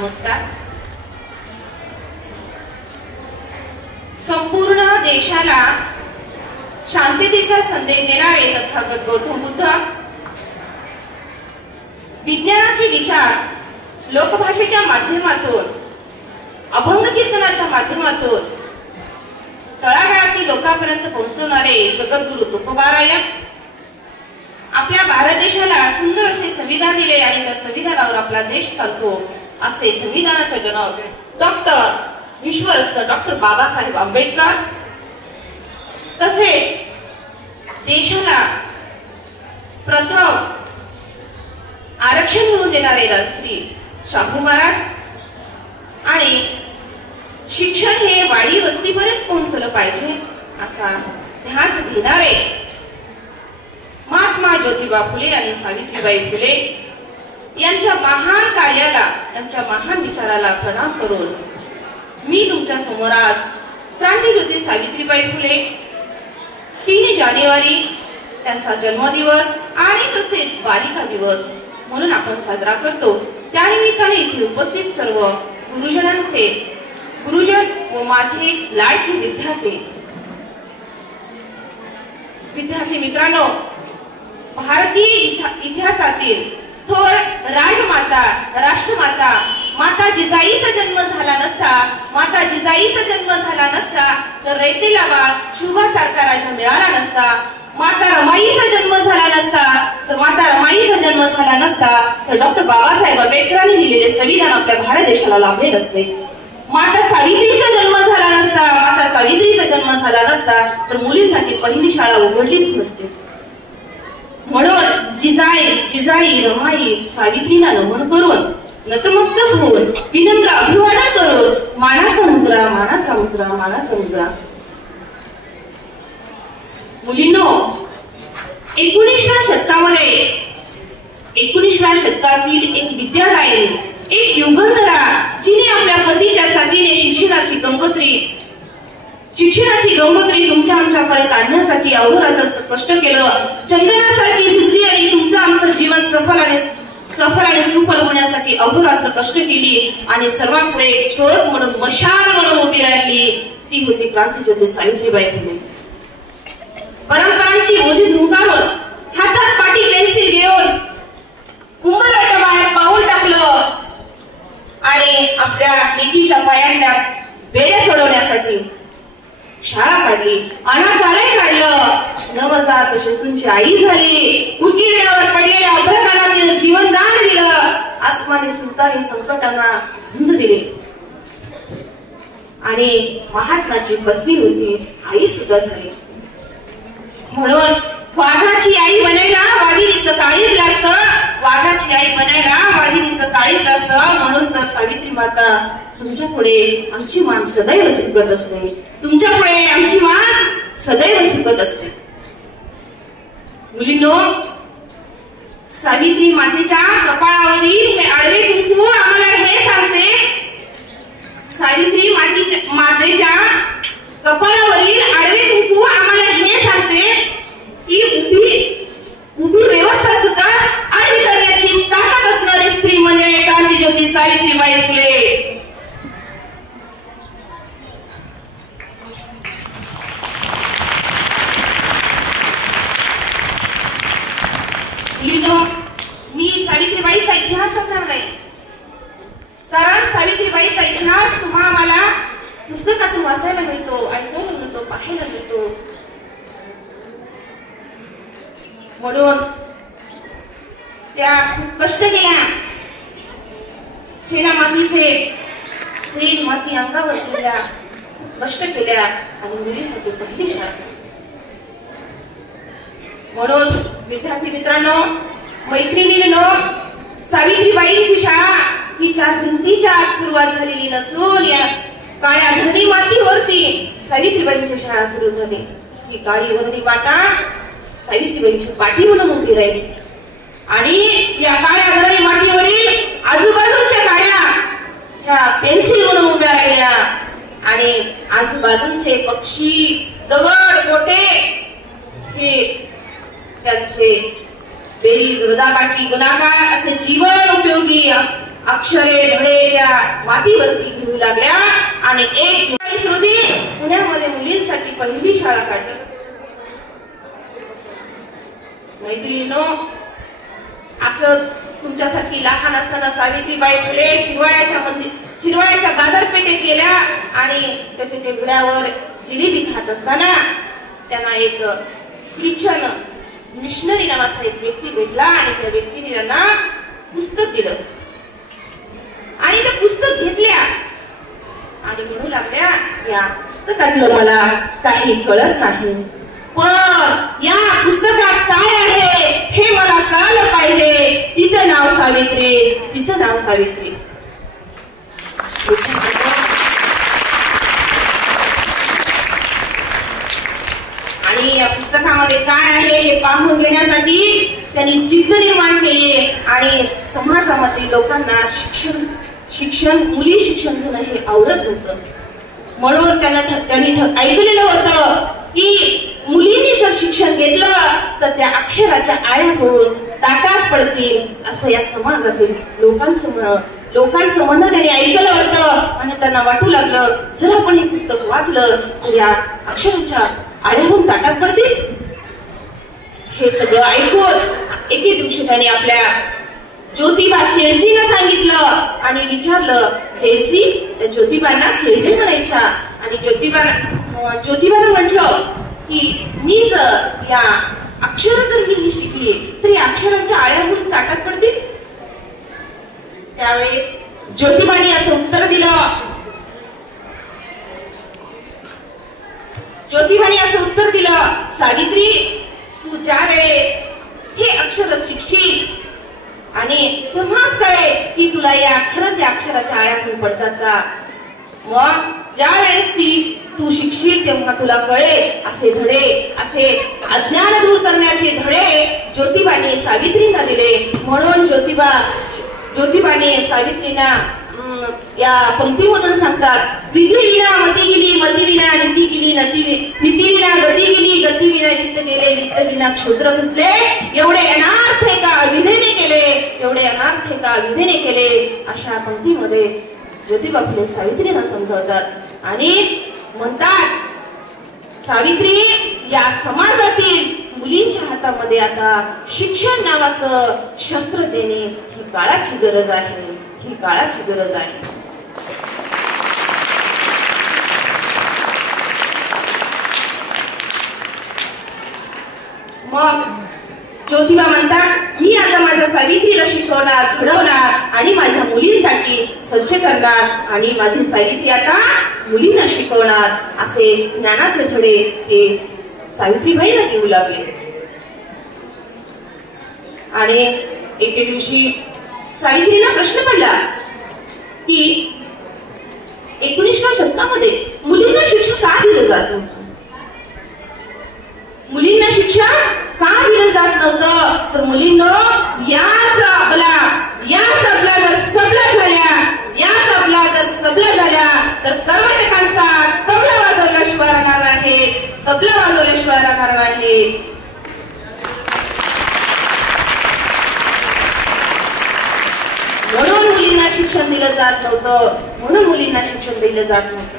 नमस्कार. संपूर्ण देशाला शांततेचा संदेश देणारे तथागत गौतम बुद्ध विज्ञानाचे विचार लोकभाषेच्या माध्यमातून, अभंग कीर्तनाच्या माध्यमातून तळागाळातील लोकांपर्यंत पोहोचवणारे जगद्गुरु तुकोबाराय आपल्या भारत देशाला सुंदर असे संविधान दिले आणि त्या संविधानावर आपला देश चालतो असे संविधानाचे जनक डॉक्टर विश्वरत्न डॉक्टर बाबासाहेब आंबेडकर, तसेच देशाला प्रथम आरक्षण मिळवून देणारे राजश्री शाहू महाराज आणि शिक्षण हे वाडी वस्तीपर्यंत पोहोचलं पाहिजे असा ध्यास घेणारे महात्मा ज्योतिबा फुले आणि सावित्रीबाई फुले यांच्या महान कार्याला, यांच्या महान विचाराला प्रणाम करून मी तुमच्या समोर आज क्रांतीज्योती सावित्रीबाई फुले 3 जानेवारी त्यांचा जन्मदिवस आणि तसेच बालिका दिवस म्हणून आपण साजरा करतो. त्यानिमित्ताने इथे उपस्थित सर्व गुरुजन व माझे लाडके विद्यार्थी मित्रांनो, भारतीय इतिहासातील थोर राजमाता, राष्ट्रमाता माता जिजाईचा जन्म झाला नसता, तर रयतेला बाळ शुभासारखा राजा मिळाला नसता. माता रमाईचा जन्म झाला नसता, तर डॉक्टर बाबासाहेब आंबेडकरांनी लिहिलेले संविधान आपल्या भारत देशाला लाभले नसते. माता सावित्रीचा जन्म झाला नसता, तर मुलीसाठी पहिली शाळा उघडलीच नसते. म्हणून जिजाई रमाई सावित्रीला नमन करून, नतमस्तक होऊन, विनम्र अभिवादन करून मानाचा मुजरा. मुलींनो, 19व्या शतकातील एक विद्यादायिनी, एक युगंधरा, जिने आपल्या पतीच्या साथीने शिक्षणाची गंगोत्री तुमच्या आमच्यापर्यंत आणण्यासाठी अहोरात्र कष्ट केलं. चंदनासारखी झिजली आणि तुमचं आमचं जीवन सफल आणि सुफल होण्यासाठी अहोरात्र कष्ट केली आणि सर्वांपुढे ज्योत म्हणून, मशाल म्हणून उभी राहिली. ती होती क्रांतीज्योती सावित्रीबाई फुले. परंपरांची ओझी झुंकारून, हातात पाटी पेन्सिल घेऊन कुंभाराच्या बाहेर पाऊल टाकलं आणि आपल्या लेकीच्या पायातल्या बेड्या सोडवण्यासाठी शाळा काढली, अनाथालय काढलं. नवजात शिशूंची आई झाली. उकिरड्यावर पडलेल्या अभ्रकांना तिने जीवनदान दिलं. आसमानी सुलतानी संकटांना झुंज दिली आणि महात्माची पत्नी होती, आई सुद्धा झाली. म्हणून वाघाची आई बनायला वाघिणीचं काळीज लागतं. म्हणून तर सावित्री माता तुमच्या पुढे आमची मान सदैव झुकत असते. मुलींनो, सावित्री मातेच्या कपाळावरील हे आडवे कुंकू आम्हाला हे सांगते, सावित्री मातेच्या कपाळावरील आडवे कुंकू आम्हाला हे सांगते की उभी व्यवस्था सुद्धा आडवी करण्याची ताकद असणारी स्त्री म्हणजे क्रांतीज्योती सावित्रीबाई फुले. मी सावित्रीबाईचा इतिहास सांगणार नाही, कारण सावित्रीबाईचा इतिहास तुम्हाला पुस्तकातून वाचायला मिळतो, ऐकायला मिळतो, पाहायला मिळतो. म्हणून त्या खूप कष्ट केल्या. सेन माती अंगावर चिरल्या, कष्ट केल्या आणि मुलीसाठी पहिली शाळा. म्हणून विद्यार्थी मित्रांनो, मैत्रिणींनो, सावित्रीबाईंची शाळा ही 4 भिंतीच्या आत सुरुवात झालेली नसून या काळ्या धरणी मातीवरती सावित्रीबाईंची शाळा सुरू झाली. ही काळी धरणी माता सावित्रीबाईंची पाठी म्हणून उभी राहिली आणि या काळ्या धरणी मातीवरील आजूबाजूच्या काळ्या ह्या पेन्सिल म्हणून उभ्या राहिल्या आणि आजूबाजूचे पक्षी, दगड, गोटे हे त्यांचे बेरीज, वजाबाकी, गुणाकार असे जीवन उपयोगी अक्षरे धडे त्या मातीवरती घेऊ लागल्या आणि एक दिवस रोजी पुण्यामध्ये मुलींसाठी पहिली शाळा काढली. मैत्रिणींनो, असंच तुमच्यासारखी लहान असताना सावित्रीबाई फुले शिरवाळ्याच्या बाजारपेठेत गेल्या आणि त्या घोड्यावर जिलेबी खात असताना त्यांना एक ख्रिश्चन मिशनरी नावाचा एक व्यक्ती भेटला आणि त्या व्यक्तीने त्यांना पुस्तक दिलं आणि ते पुस्तक घेतल्या आणि म्हणू लागल्या, या पुस्तकातलं मला काही कळत नाही, पण या पुस्तकात काय आहे हे मला कळलं पाहिजे. तिचं नाव सावित्री, तिचं नाव सावित्री. आणि या पुस्तकामध्ये काय आहे हे पाहून घेण्यासाठी त्यांनी जिद्द निर्माण केली आणि समाजामध्ये लोकांना शिक्षण मुली शिक्षण घेणं हे आवडत होतं. म्हणून त्यांनी ऐकलेलं होतं की मुलींनी जर शिक्षण घेतलं तर त्या अक्षराच्या आळ्या होऊन ताटात पडतील, असं या समाजातील लोकांचं म्हणणं त्यांनी ऐकलं होतं आणि त्यांना वाटू लागलं, जर आपण हे पुस्तक वाचलं तर या अक्षराच्या आळ्या होऊन ताटात पडतील. हे सगळं ऐकून एके दिवशी त्यांनी आपल्या ज्योतिबा शेळजींना सांगितलं आणि विचारलं, शेळजी, ज्योतिबांना शेळजी म्हणायच्या, आणि ज्योतिबाला म्हटलं की मी जर या अक्षर जर मी शिकली तर या अक्षरांच्या आळ्याहून ताटात पडतील. त्यावेळेस ज्योतिबाने असं उत्तर दिलं, सावित्री, तू ज्या वेळेस हे अक्षर शिकशील आणि तेव्हाच कळे की तुला या अक्षराच्या आळ्यातून पडतात का. मग ज्या वेळेस तू शिकशील तेव्हा तुला कळे असे धडे, असे अज्ञान दूर करण्याचे धडे ज्योतिबाने सावित्रींना दिले. म्हणून ज्योतिबाने सावित्रींना या पंक्तीमधून सांगतात, विधी विना मती गेली, मती विना नीती गेली, नीती विना गती गेली, गती विना वित्त गेले, वित्त विना क्षुद्र घुसले. एवढे अनार्थ एका विधेने केले, एवढे अनार्थ एका विधेने केले. अशा पंक्तीमध्ये ज्योतिबा फुले सावित्रींना समजावतात आणि म्हणतात, सावित्री, या समाजातील मुलींच्या हातामध्ये आता शिक्षण नावाचं शस्त्र देणे ही काळाची गरज आहे, ही काळाची गरज आहे. मग ज्योतिबा म्हणतात, मी आता माझ्या सावित्रीला शिकवणार, घडवणार आणि माझ्या मुलींसाठी सज्ज करणार आणि माझी सावित्री आता मुलींना शिकवणार. असे ज्ञानाचे धडे ते सावित्रीबाईंना देऊ लागले. आणि एके दिवशी सावित्रीला प्रश्न पडला की 19व्या शतकामध्ये मुलींना शिक्षण का दिलं जात नव्हतं, मुलींना शिक्षण का दिलं जात नव्हतं. तर मुलींनो, याच आपला जर सबला झाल्या तर कर्नाटकांचा तबला वाजवल्याशिवाय राहणार आहे, तबला वाजवल्याशिवाय राहणार आहे. म्हणून मुलींना शिक्षण दिलं जात नव्हतं, म्हणून मुलींना शिक्षण दिलं जात नव्हतं.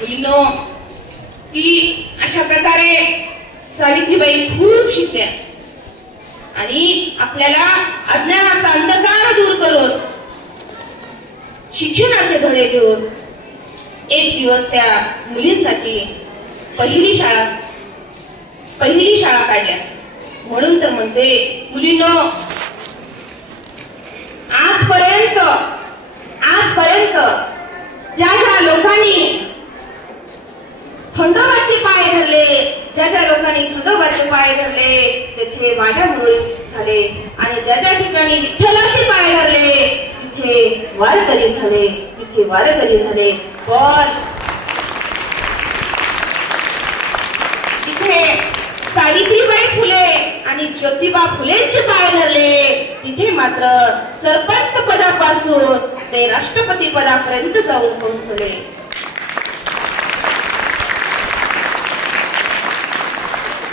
मुलींनो, की अशा प्रकारे सावित्रीबाई खूप शिकल्या आणि आपल्याला अज्ञानाचा अंधकार दूर करून शिक्षणाचे धडे घेऊन एक दिवस त्या मुलींसाठी पहिली शाळा काढल्या. म्हणून तर म्हणते, मुलींनो, आजपर्यंत ज्या लोकांनी खंडोबाचे पाय धरले, ज्या लोकांनी खंडोबाचे पाय धरले तेथे माझ्या मुली झाले आणि ज्या ठिकाणी विठ्ठलाचे पाय धरले तिथे वारकरी झाले. पण जिथे सावित्रीबाई फुले आणि ज्योतिबा फुलेंचे पाय धरले तिथे मात्र सरपंच पदापासून ते राष्ट्रपती पदापर्यंत जाऊन पोहोचले.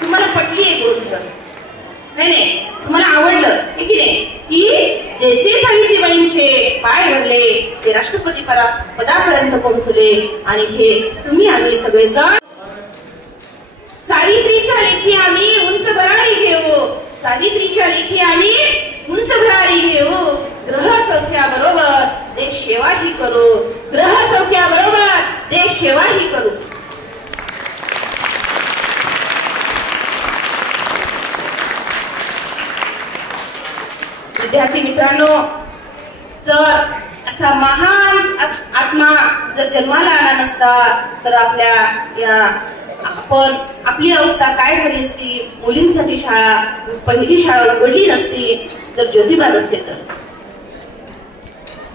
तुम्हाला पटली एक गोष्ट, नाही तुम्हाला आवडलं की नाही, की जे जे सावित्रीबाईंचे पाय भरले ते राष्ट्रपती पदापर्यंत पोहोचले आणि हे तुम्ही आम्ही सगळेजण सावित्रीच्या लेखी आम्ही उंच भरारी घेऊ, सावित्रीच्या लेखी आम्ही उंच भरारी घेऊ, ग्रह सौख्याबरोबर देश सेवाही करू, ग्रह सौख्याबरोबर देश सेवाही करू. विद्यार्थी मित्रांनो, जर असा महान आत्मा जर जन्माला आला नसता तर आपली अवस्था काय झाली असती? मुलींसाठी शाळा, पहिली शाळा उघडली नसती जर ज्योतिबा नसते तर.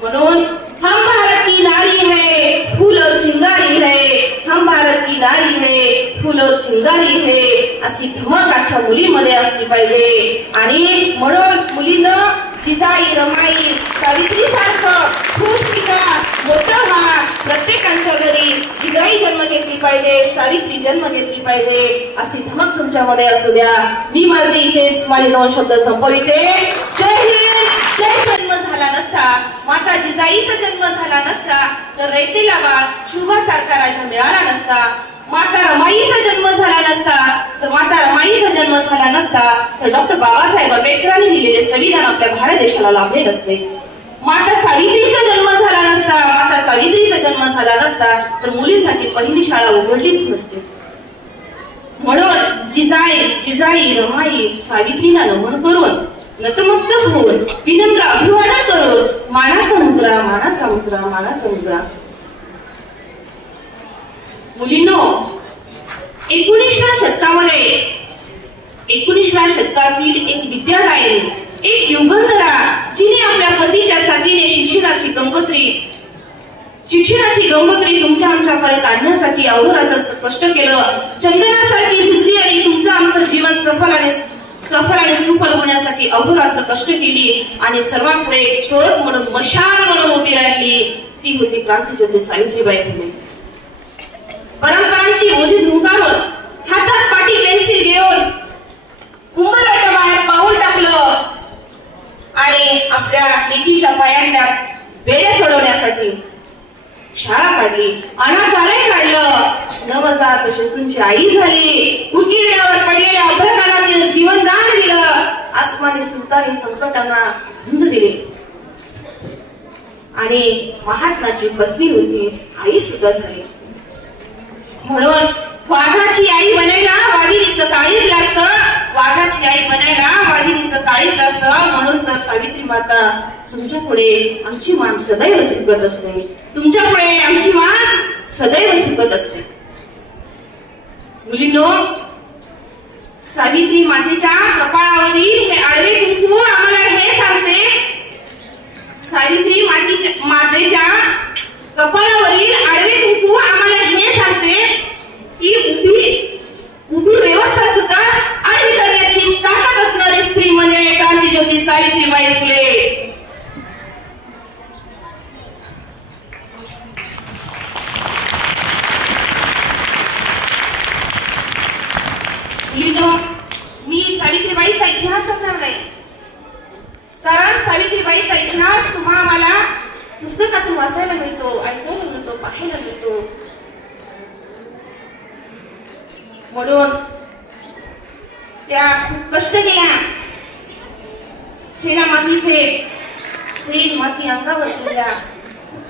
म्हणून हम भारत की नारी है फूल और चिंगारी है, हम भारत की नारी है फूल और चिंगारी है अशी धमक आजच्या मुलीमध्ये असली पाहिजे. आणि म्हणून मुलीनं जिजाई, रमाई, सावित्री सारखं खूप शिका, मोठं व्हा. प्रत्येकाच्या घरी जिजाई जन्म घेतली पाहिजे, सावित्री जन्म घेतली पाहिजे अशी धमक तुमच्यामध्ये असू द्या. मी माझे इथेच माझे 2 शब्द संपविते. जय हिंद. जय. जन्म झाला नसता, माता जिजाईचा जन्म झाला नसता तर रयतेला बाळ शुभासारखा राजा मिळाला नसता. माता रमाईचा जन्म झाला नसता तर माता रमाईचा जन्म झाला नसता तर डॉक्टर बाबासाहेब आंबेडकरांनी लिहिलेले संविधान आपल्या भारत देशाला लाभले नसते. माता सावित्रीचा जन्म झाला नसता, माता सावित्रीचा जन्म झाला नसता तर मुलीसाठी पहिली शाळा उघडलीच नसते. म्हणून जिजाई, रमाई, सावित्रीला नमन करून, नतमस्तक होऊन, विनम्र अभिवादन करून मानाचा मुजरा, मानाचा मुजरा, मानाचा मुजरा. मुलींनो, 19व्या शतकातील एक विद्यादायिनी, एक युगंधरा, जिने आपल्या पतीच्या साथीने शिक्षणाची गंगोत्री तुमच्या आमच्यापर्यंत आणण्यासाठी अहोरात्र कष्ट केलं. चंदनासारखी झिजली आणि तुमचं आमचं जीवन सफल आणि सुफल होण्यासाठी अहोरात्र कष्ट केली. आणि सर्वांपुढे ज्योत म्हणून, मशाल म्हणून उभी राहिली ती होती क्रांतीज्योती सावित्रीबाई फुले. परंपरांची ओझी झुंकारून, हातात पाटी पेन्सिल घेऊन उंबरठ्याच्या बाहेर पाऊल टाकलं आणि आपल्या लेकीच्या पायांना बेड्या सोडवण्यासाठी शाळा काढली, अनाथालय काढलं. नवजात शिशूंची आई झाली, उकिरड्यावर पडलेल्या अपघाताला तिनं जीवनदान दिलं, आसमानी सुलतानी संकटांना झुंज दिली. आणि महात्माची पत्नी होती, आई सुद्धा झाली. म्हणून वाघाची आई म्हणायला वाघिणीचं काळीज लागतं, वाघाची आई म्हणायला वाघिणीचं काळीज लागतं. म्हणून तर सावित्री माता तुमच्या पुढे आमची मान सदैव झुकत असते, तुमच्या पुढे आमची मान सदैव झुकत असते. मुलींनो, सावित्री मातेच्या कपाळावरील हे आडवे कुंकू आम्हाला हे सांगते, सावित्री मातेच्या कपाळावरील आडवे कुंकू आम्हाला हे सांगते की उभी व्यवस्था सुद्धा आडवी करण्याची ताकद असणारी स्त्री म्हणजे क्रांतीज्योती सावित्रीबाई फुले. मी सावित्रीबाईचा इतिहास सांगणार नाही, कारण सावित्रीबाईचा इतिहास तुम्हाला पुस्तकातून वाचायला मिळतो, ऐकायला मिळतो, पाहायला मिळतो. म्हणून त्या खूप कष्ट केल्या, सेन माती अंगावर चढल्या,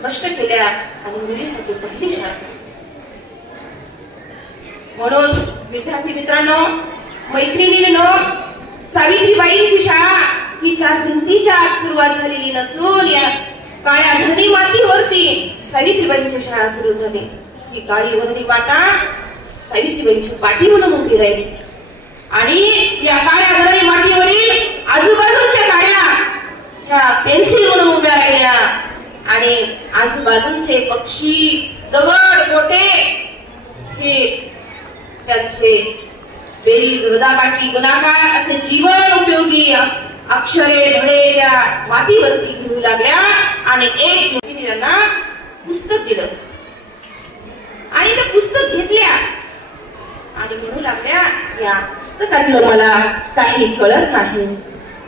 कष्ट केल्या आणि मुलीसाठी पहिली शाळा. म्हणून विद्यार्थी मित्रांनो, मैत्रिणींनो, सावित्रीबाईंची शाळा ही 4 भिंतीच्या आत सुरुवात झालेली नसून या काळ्या धरणी मातीवरती सावित्रीबाईंची शाळा सुरू झाली. ही काळी धरणी माता सावित्रीबाईंची पाठी म्हणून उभी राहिली आणि या काळ्या धरणी मातीवरील आजूबाजूच्या काड्या त्या पेन्सिल म्हणून उभ्या राहिल्या आणि आजूबाजूचे पक्षी, दगड, गोटे हे त्यांचे बेरीज, वजाबाकी, गुणाकार असे जीवन उपयोगी अक्षरे, धडे त्या मातीवरती घेऊ लागल्या. आणि एक दिवशी त्यांना पुस्तक दिलं आणि ते पुस्तक घेतल्या आणि म्हणू लागल्या, या पुस्तकातलं मला काही कळत नाही,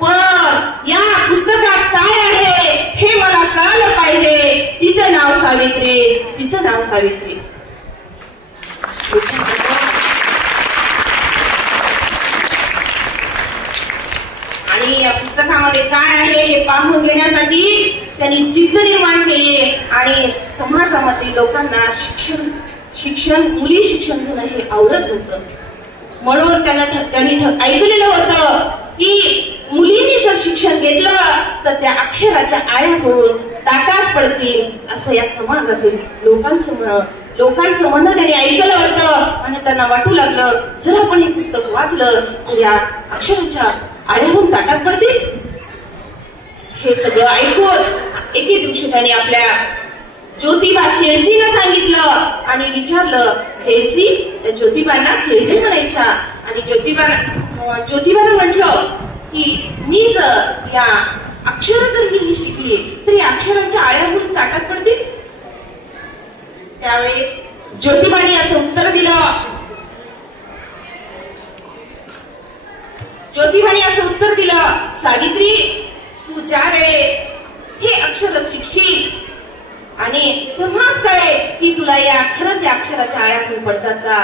पण या पुस्तकात काय आहे हे मला कळलं पाहिजे. तिचं नाव सावित्री, तिचं नाव सावित्री. आणि या पुस्तकामध्ये काय आहे हे पाहून घेण्यासाठी त्यांनी जिद्द निर्माण केली आणि समाजामध्ये लोकांना शिक्षण मुली शिक्षण घेणं हे आवडत नव्हतं. म्हणून त्यांनी ऐकलेलं होतं की मुलींनी जर शिक्षण घेतलं तर त्या अक्षराच्या आळ्या होऊन ताटात पडतील, असं या समाजातील लोकांचं म्हणणं त्यांनी ऐकलं होतं. आणि त्यांना वाटू लागलं जर आपण हे पुस्तक वाचलं तर या अक्षराच्या आळ्या होऊन ताटात पडतील. हे सगळं ऐकून एके दिवशी त्यांनी आपल्या ज्योतिबा शेठजींना सांगितलं आणि विचारलं, शेठजी, ज्योतिबांना शेठजी म्हणायच्या. आणि ज्योतिबानं म्हटलं की मी जर या अक्षर जर मी शिकली तर या अक्षरांच्या आळ्याहून ताटात पडतील. त्यावेळेस ज्योतिबाने असं उत्तर दिलं, सावित्री, तू ज्या वेळेस हे अक्षर शिकशील आणि तेव्हाच कळेल की तुला या खरंच या अक्षराच्या आळ्यातून पडतात का.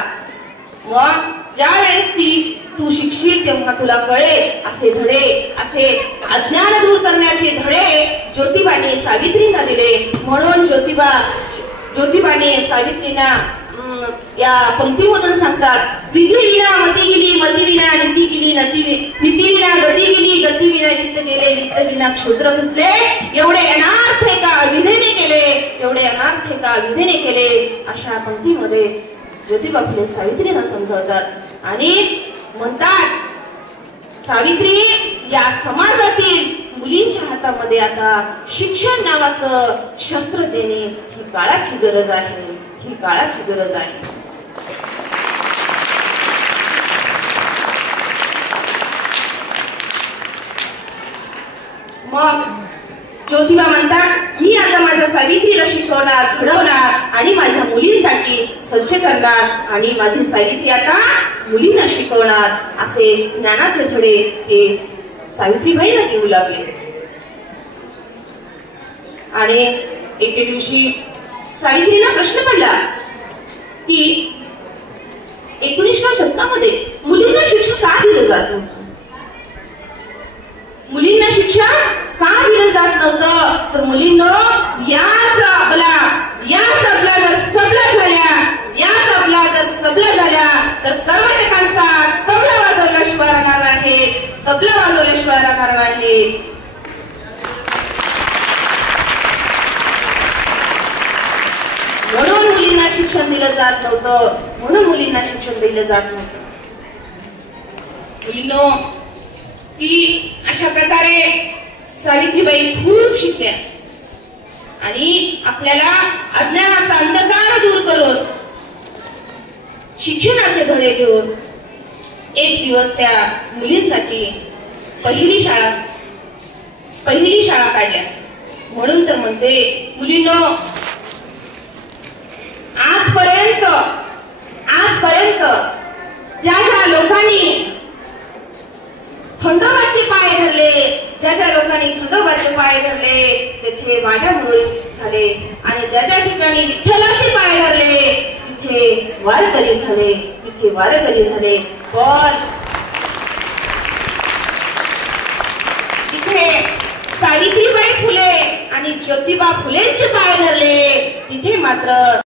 मग ज्या वेळेस तू शिकशील तेव्हा तुला कळेल. असे धडे, असे अज्ञान दूर करण्याचे धडे ज्योतिबाने सावित्रींना दिले. म्हणून ज्योतिबाने सावित्रींना या पंक्तीमधून सांगतात, विधी विना मती गेली, मती विना नीती गेली, नीती विना गती गेली, गती विना वित्त गेले, वित्त विना क्षुद्र घुसले. एवढे अनार्थ एका अभिधेने केले, एवढे अनार्थ एका अभिधेने केले. अशा पंक्तीमध्ये ज्योतिबा फुले सावित्रीला समजावतात आणि म्हणतात, सावित्री, या समाजातील मुलींच्या हातामध्ये आता शिक्षण नावाचं शस्त्र देणे ही काळाची गरज आहे, ही काळाची गरज आहे. मग ज्योतिबा म्हणतात, मी आता माझ्या सावित्रीला शिकवणार, घडवणार आणि माझ्या मुलींसाठी सज्ज करणार आणि माझी सावित्री आता मुलींना शिकवणार. असे ज्ञानाचे धडे हे सावित्रीबाईंना देऊ लागले. आणि एके दिवशी सावित्रीला प्रश्न पडला की 19व्या शतकामध्ये मुलींना शिक्षण का दिलं जात नव्हतं. मुलींना शिक्षण का दिलं जात नव्हतं. तर मुलींना याच आपला जर सबला झाल्या तर कर्नाटकांचा तबला वाजवल्याशिवाय राहणार आहे. म्हणून मुलींना शिक्षण दिलं जात नव्हतं. मुलींनो, की अशा प्रकारे सावित्रीबाई खूप शिकल्या आणि आपल्याला अज्ञानाचा अंधकार दूर करून शिक्षणाचे धडे देऊन एक दिवस त्या मुलींसाठी पहिली शाळा काढल्या. म्हणून तर म्हणते, मुलींनो, आजपर्यंत ज्या लोकांनी खंडोबाचे पाय धरले, तेथे माझ्या मुळे झाले. आणि ज्या ठिकाणी विठ्ठलाचे पाय धरले तिथे वारकरी झाले. पण तिथे सावित्रीबाई फुले आणि ज्योतिबा फुलेंचे पाय धरले तिथे मात्र